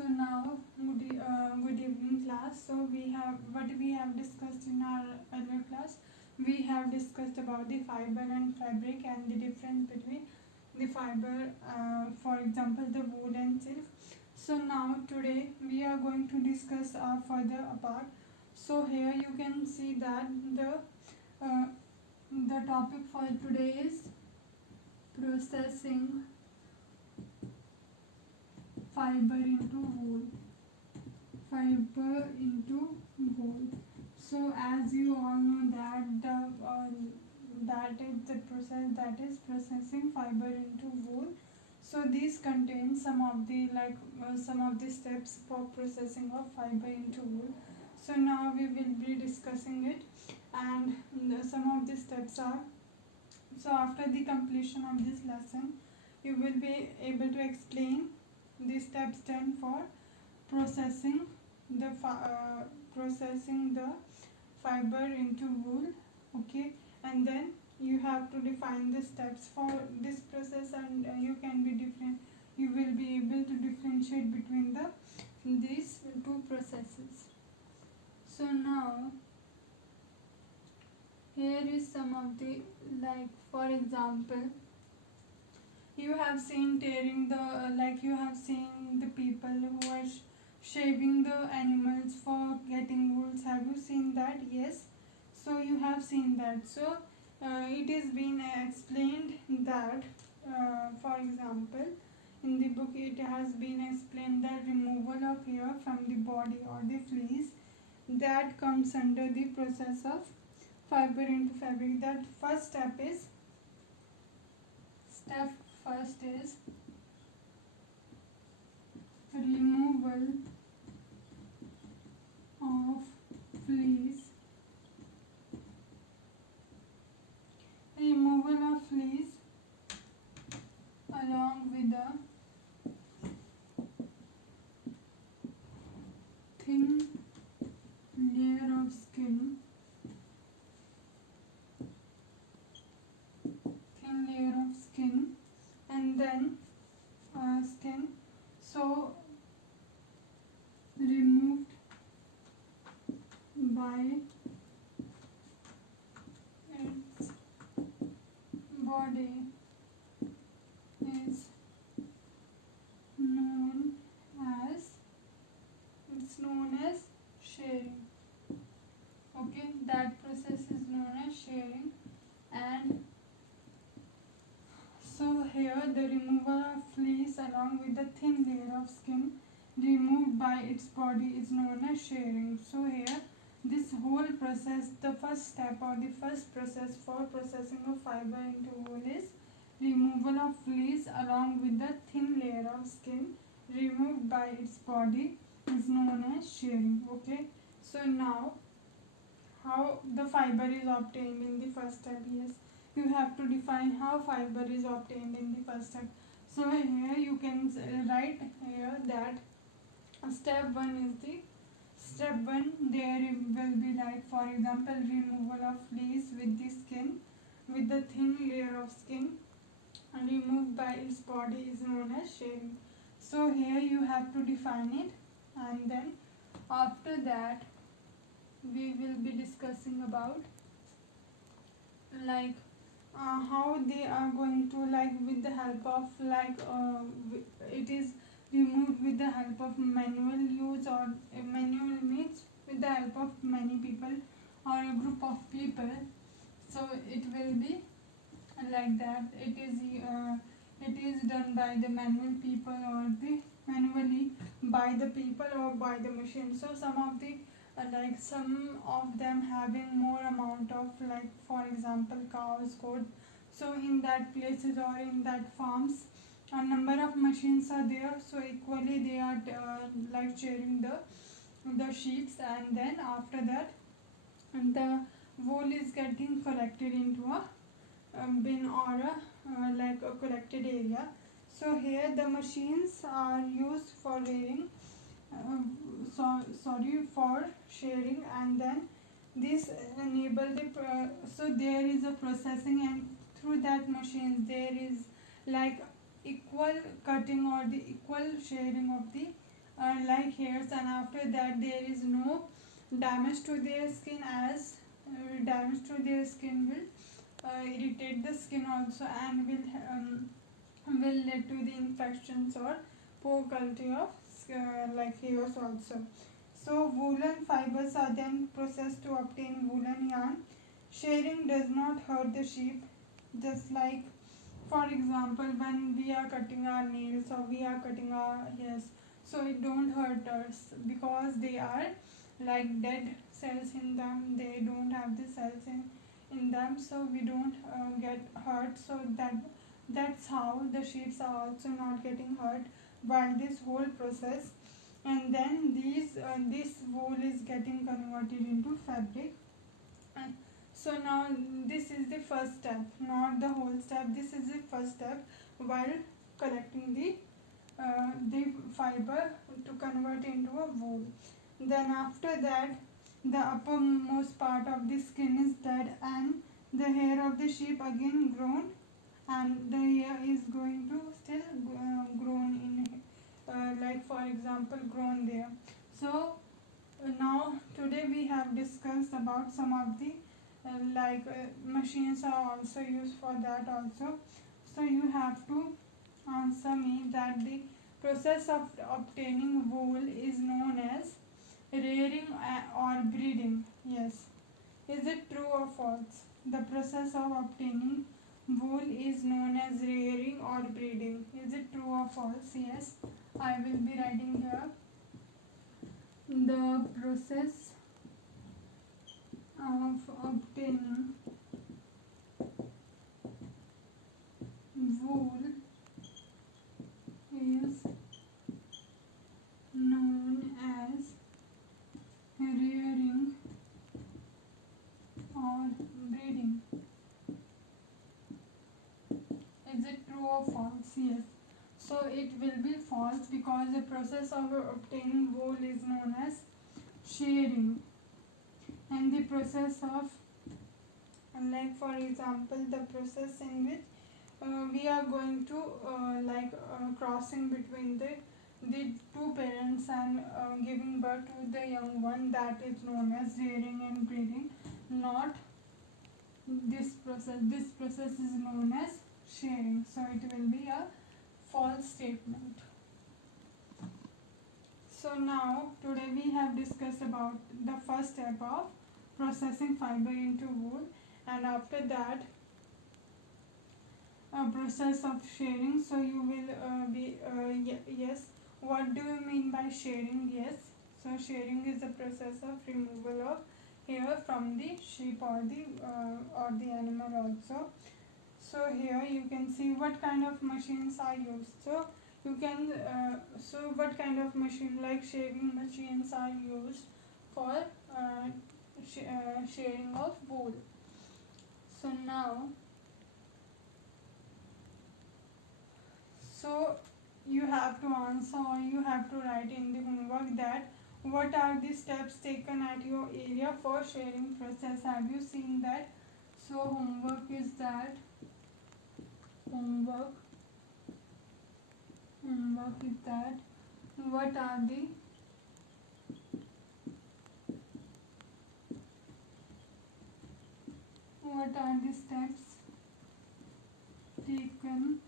So now, good evening class. So we have discussed in our earlier class. We have discussed about the fiber and fabric and the difference between the fiber, for example, the wool and silk. So now today we are going to discuss further apart. So here you can see that uh, the topic for today is processing fiber into wool. Fiber into wool. So as you all know that that is the process, that is processing fiber into wool. So this contains some of the steps for processing of fiber into wool. So now we will be discussing it, and some of the steps are, so after the completion of this lesson you will be able to explain the steps 10 for processing processing the fiber into wool. Okay, and then you have to define the steps for this process, and you will be able to differentiate between these two processes. So now here is some of the, like for example, you have seen tearing the, you have seen the people who are shaving the animals for getting wools. Have you seen that? Yes. So you have seen that. So it is been explained that, for example, in the book it has been explained that removal of hair from the body or the fleece, that comes under the process of fiber into fabric. That step first is removal of fleece. Removal of fleece along with a thin layer of skin. And then skin, so removed by its body is known as shearing. Okay, that process is known as shearing. And so here the removal of fleece along with the thin layer of skin removed by its body is known as shearing. So here this whole process, the first step or the first process for processing of fiber into wool is removal of fleece along with the thin layer of skin removed by its body is known as shearing. Okay, so now how the fiber is obtained in the first step. Yes, you have to define how fiber is obtained in the first step. So here you can write here that step 1 is the step 1, there will be, like for example, removal of fleece with the skin, with the thin layer of skin removed by its body is known as shearing. So here you have to define it, and then after that we will be discussing about how they are going to, with the help of it is removed with the help of manual use, or manual means with the help of many people or a group of people. So it will be like that. It is done by the manual people, or the manually by the people or by the machine. So some of them having more amount of, like for example, cows, goat. So in that places or in that farms a number of machines are there, so equally they are shearing the sheep, and then after that the wool is getting collected into a bin or a collected area. So here the machines are used for wearing, for shearing, and then this enable so there is a processing, and through that machine there is like equal cutting or the equal shearing of the like hairs, and after that there is no damage to their skin, as damage to their skin will irritate the skin also, and will lead to the infections or poor quality of like hairs also. So woolen fibers are then processed to obtain woolen yarn. Shearing does not hurt the sheep, just like for example when we are cutting our nails or we are cutting our hairs, so it don't hurt us because they are like dead cells in them, they don't have the cells in them, so we don't get hurt. So that's how the sheep are also not getting hurt while this whole process. And then this wool is getting converted into fabric. And so now this is the first step, not the whole step, this is the first step while collecting the fiber to convert into a wool. Then after that, the uppermost part of the skin is dead and the hair of the sheep again grown, and the hair is going to still grown in like for example grown there. So now today we have discussed about some of the machines are also used for that also. So you have to answer me that the process of obtaining wool is known as rearing or breeding. Yes, is it true or false? The process of obtaining wool is known as rearing or breeding. Is it true or false? Yes, I will be writing here. The process of obtaining wool is known as rearing or breeding. Is it true or false? Yes. So it will be false because the process of obtaining wool is known as shearing, and the process of like for example the process in which we are going to crossing between the two parents and giving birth to the young one, that is known as rearing and breeding, not this process. This process is known as shearing, so it will be a false statement. So now today we have discussed about the first step of processing fiber into wool, and after that a process of shearing. So you will yes, what do you mean by shearing? Yes, so shearing is the process of removal of hair from the sheep or the animal also. So here you can see what kind of machines are used. So you can so what kind of machine like shaving machines are used for shearing of wool. So now, so you have to answer or you have to write in the homework that what are the steps taken at your area for shearing process. Have you seen that? So homework is that homework is that what are the steps taken